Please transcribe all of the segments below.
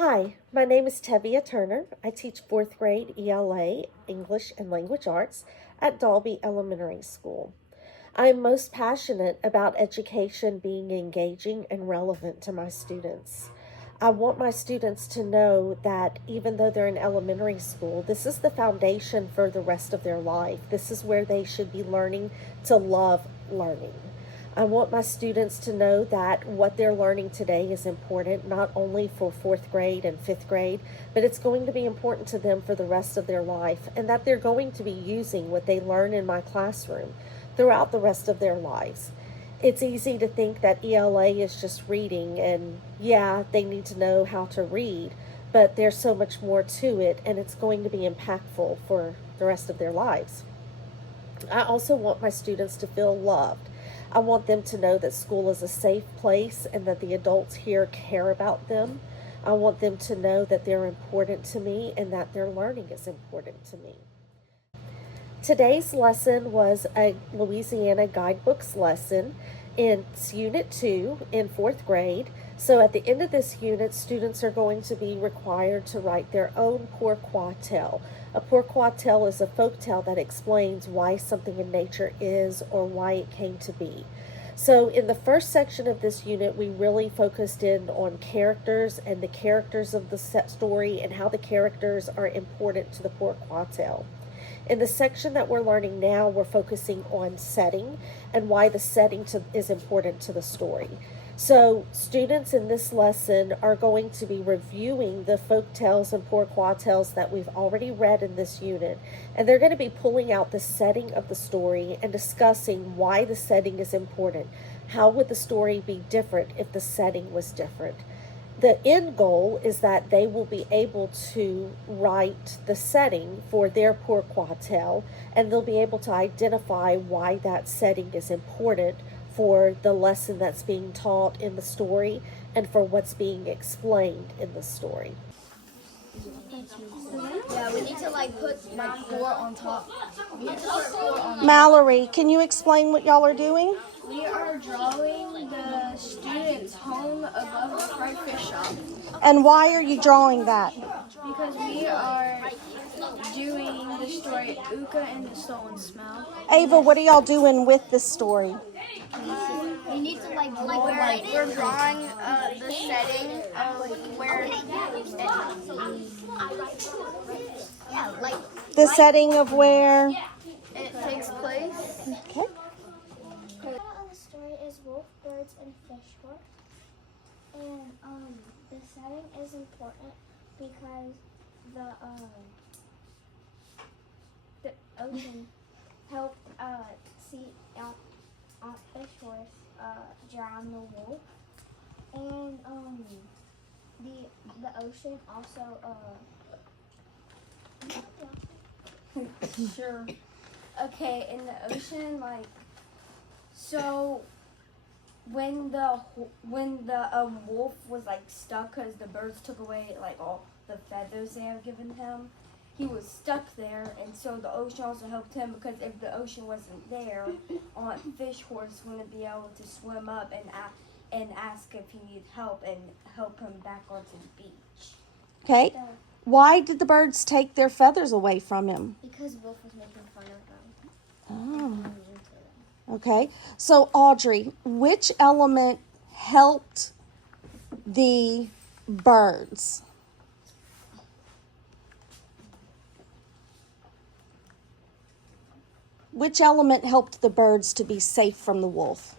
Hi, my name is Tevia Turner. I teach fourth grade ELA, English and Language Arts, at Dalby Elementary School. I am most passionate about education being engaging and relevant to my students. I want my students to know that even though they're in elementary school, this is the foundation for the rest of their life. This is where they should be learning to love learning. I want my students to know that what they're learning today is important, not only for fourth grade and fifth grade, but it's going to be important to them for the rest of their life, and that they're going to be using what they learn in my classroom throughout the rest of their lives. It's easy to think that ELA is just reading, and yeah, they need to know how to read, but there's so much more to it, and it's going to be impactful for the rest of their lives. I also want my students to feel loved. I want them to know that school is a safe place and that the adults here care about them. I want them to know that they're important to me and that their learning is important to me. Today's lesson was a Louisiana guidebooks lesson in Unit 2 in fourth grade. So at the end of this unit, students are going to be required to write their own pourquoi tale. A pourquoi tale is a folk tale that explains why something in nature is or why it came to be. So in the first section of this unit, we really focused in on characters and the characters of the story and how the characters are important to the pourquoi tale. In the section that we're learning now, we're focusing on setting and why the setting is important to the story. So students in this lesson are going to be reviewing the folk tales and pourquoi tales that we've already read in this unit, and they're going to be pulling out the setting of the story and discussing why the setting is important. How would the story be different if the setting was different? The end goal is that they will be able to write the setting for their pourquoi tale, and they'll be able to identify why that setting is important for the lesson that's being taught in the story and for what's being explained in the story. Yeah, we need to put 4 on top. We need to put 4 on top. Mallory, can you explain what y'all are doing? We are drawing the student's home above the fried fish shop. And why are you drawing that? Because we are doing the story Uka and the Stolen Smell. Ava, what are y'all doing with this story? We need to we're drawing the setting of where The setting of where? it takes place. Okay. The story is wolf, birds, and fish work. And the setting is important because the ocean helped fish horse drown the wolf, and the ocean also Sure. Okay, in the ocean, so when the wolf was stuck because the birds took away all the feathers they have given him, he was stuck there, and so the ocean also helped him because if the ocean wasn't there, fish horse wouldn't be able to swim up and ask if he needed help and help him back onto the beach. Okay. Why did the birds take their feathers away from him? because wolf was making fun of them. Oh. Okay. So, Audrey, which element helped the birds? Which element helped the birds to be safe from the wolf?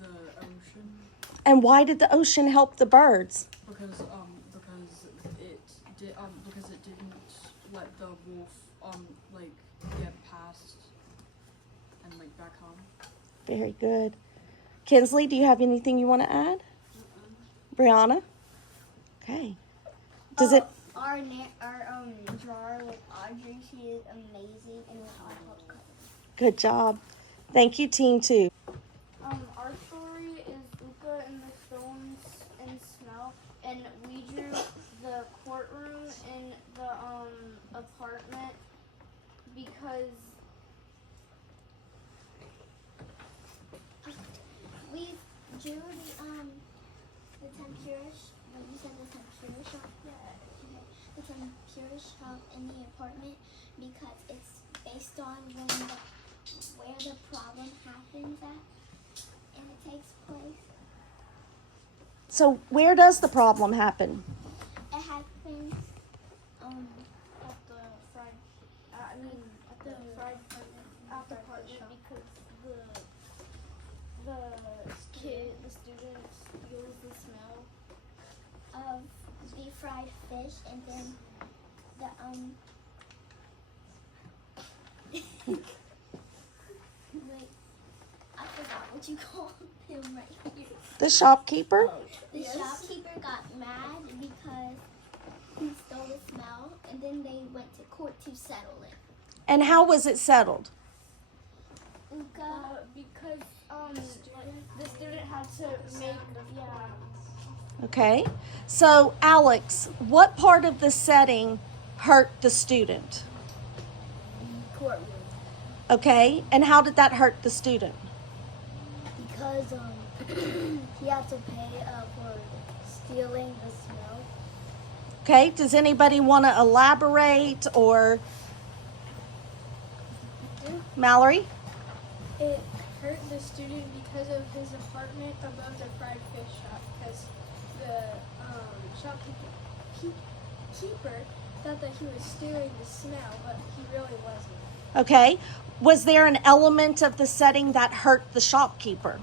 The ocean. And why did the ocean help the birds? Because it didn't let the wolf get past and back home. Very good. Kinsley, do you have anything you want to add? Brianna? Okay. Does it? Our drawer with Audrey, she is amazing, and we all help color. Good job. Thank you, Team 2. Our story is Uka and the Stolen and Smell, and we drew the courtroom in the apartment because computer shop? Yeah. It's a computer shop in the apartment because it's based on where the problem happens at, and it takes place. So where does the problem happen? It happens At the fried, at the fried department because the students feels the smell. of the fried fish, and then wait, I forgot what you call him right here. The shopkeeper? The shopkeeper got mad because he stole the smell, and then they went to court to settle it. And how was it settled? Because the student had to make Okay. So, Alex, what part of the setting hurt the student? courtroom Okay. And how did that hurt the student? because he had to pay for stealing the smell. Okay. Does anybody want to elaborate or Mallory? It hurt the student because of his apartment above the fried fish shop, because the shopkeeper thought that he was stealing the smell, but he really wasn't. Okay. Was there an element of the setting that hurt the shopkeeper?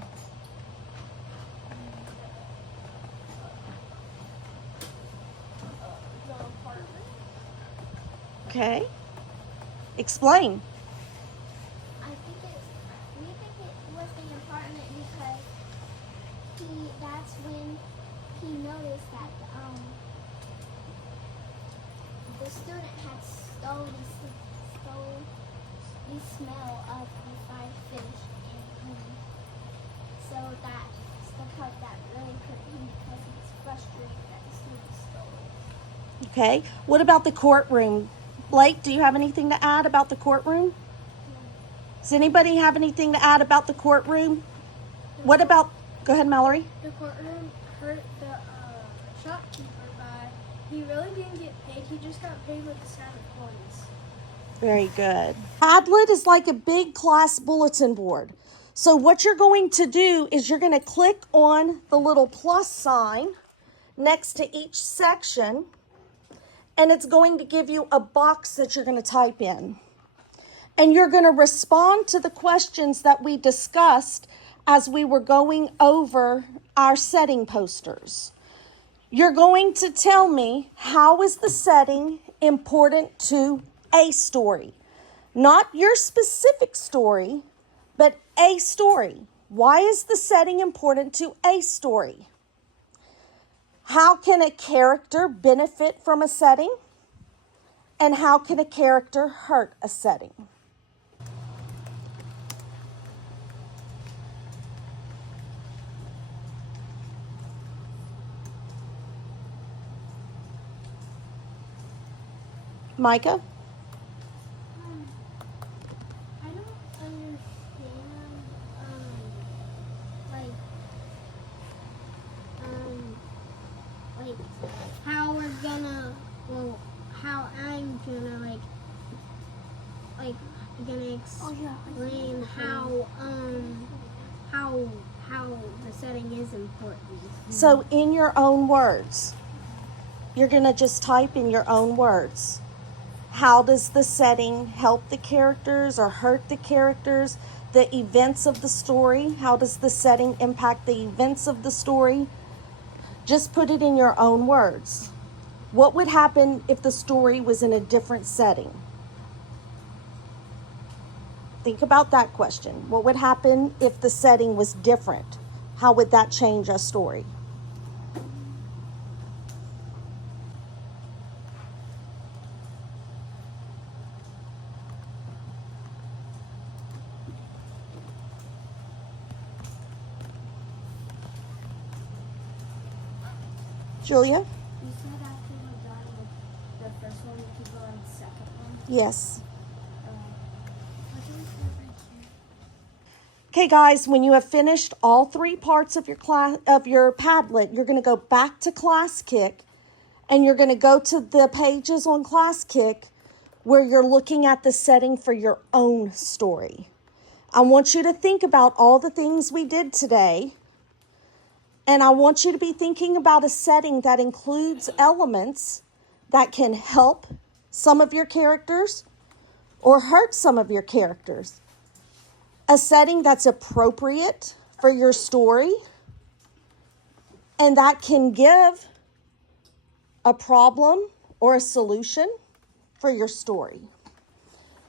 The apartment. Okay. Explain. We think it was the apartment because that's when he noticed that the student had stole the smell of the fried fish, and so that's the part that really hurt him because he was frustrated that the student stole it. Okay. What about the courtroom? Blake, do you have anything to add about the courtroom? Does anybody have anything to add about the courtroom? What about, go ahead, Mallory. The courtroom hurt the shopkeeper by he really didn't get paid. He just got paid with the stack of coins. Very good. Padlet is like a big class bulletin board. So what you're going to do is you're going to click on the little plus sign next to each section, and it's going to give you a box that you're going to type in. And you're going to respond to the questions that we discussed as we were going over our setting posters. You're going to tell me, how is the setting important to a story? Not your specific story, but a story. Why is the setting important to a story? How can a character benefit from a setting? And how can a character hurt a setting? Micah? I don't understand, like how we're gonna, how I'm gonna gonna explain how the setting is important. So in your own words, you're going to just type in your own words. How does the setting help the characters or hurt the characters? The events of the story. How does the setting impact the events of the story? Just put it in your own words. What would happen if the story was in a different setting? Think about that question. What would happen if the setting was different? How would that change a story? Julia? You said after we're done with the first one, we could go on the second one. Yes. What do we have right here? Okay, guys, when you have finished all three parts of your class of your Padlet, you're going to go back to Class Kick and you're going to go to the pages on Class Kick where you're looking at the setting for your own story. I want you to think about all the things we did today, and I want you to be thinking about a setting that includes elements that can help some of your characters or hurt some of your characters. A setting that's appropriate for your story and that can give a problem or a solution for your story.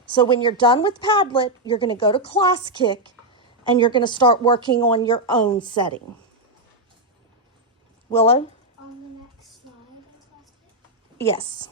So when you're done with Padlet, you're going to go to Class Kick and you're going to start working on your own setting. Willow? On the next slide, Class Kick. Yes.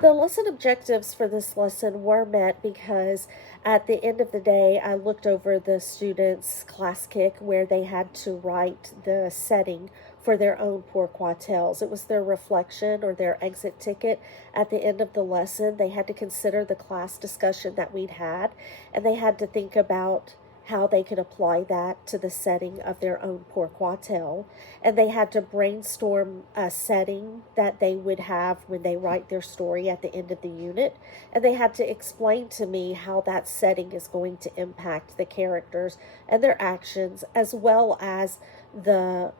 The lesson objectives for this lesson were met because at the end of the day, I looked over the students' Class Kick where they had to write the setting for their own pourquoi tales. It was their reflection or their exit ticket at the end of the lesson. They had to consider the class discussion that we'd had, and they had to think about how they could apply that to the setting of their own pourquoi tale. And they had to brainstorm a setting that they would have when they write their story at the end of the unit. And they had to explain to me how that setting is going to impact the characters and their actions, as well as the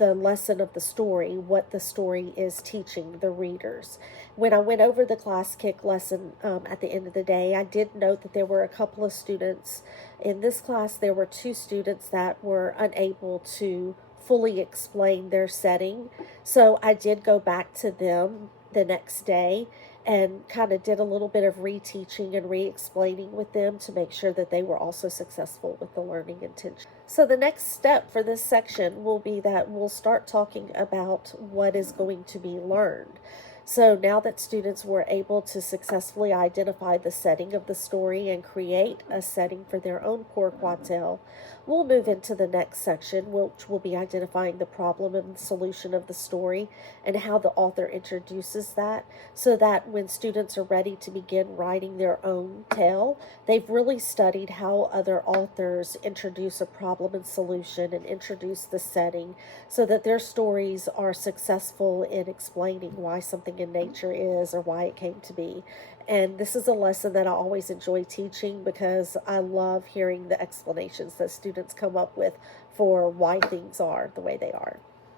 lesson of the story, what the story is teaching the readers. When I went over the Class Kick lesson at the end of the day, I did note that there were a couple of students in this class. There were 2 students that were unable to fully explain their setting. So I did go back to them the next day and kind of did a little bit of reteaching and re-explaining with them to make sure that they were also successful with the learning intention. So the next step for this section will be that we'll start talking about what is going to be learned. So now that students were able to successfully identify the setting of the story and create a setting for their own pourquoi tale, we'll move into the next section, which will be identifying the problem and the solution of the story and how the author introduces that, so that when students are ready to begin writing their own tale, they've really studied how other authors introduce a problem and solution and introduce the setting so that their stories are successful in explaining why something in nature is or why it came to be. And this is a lesson that I always enjoy teaching because I love hearing the explanations that students come up with for why things are the way they are.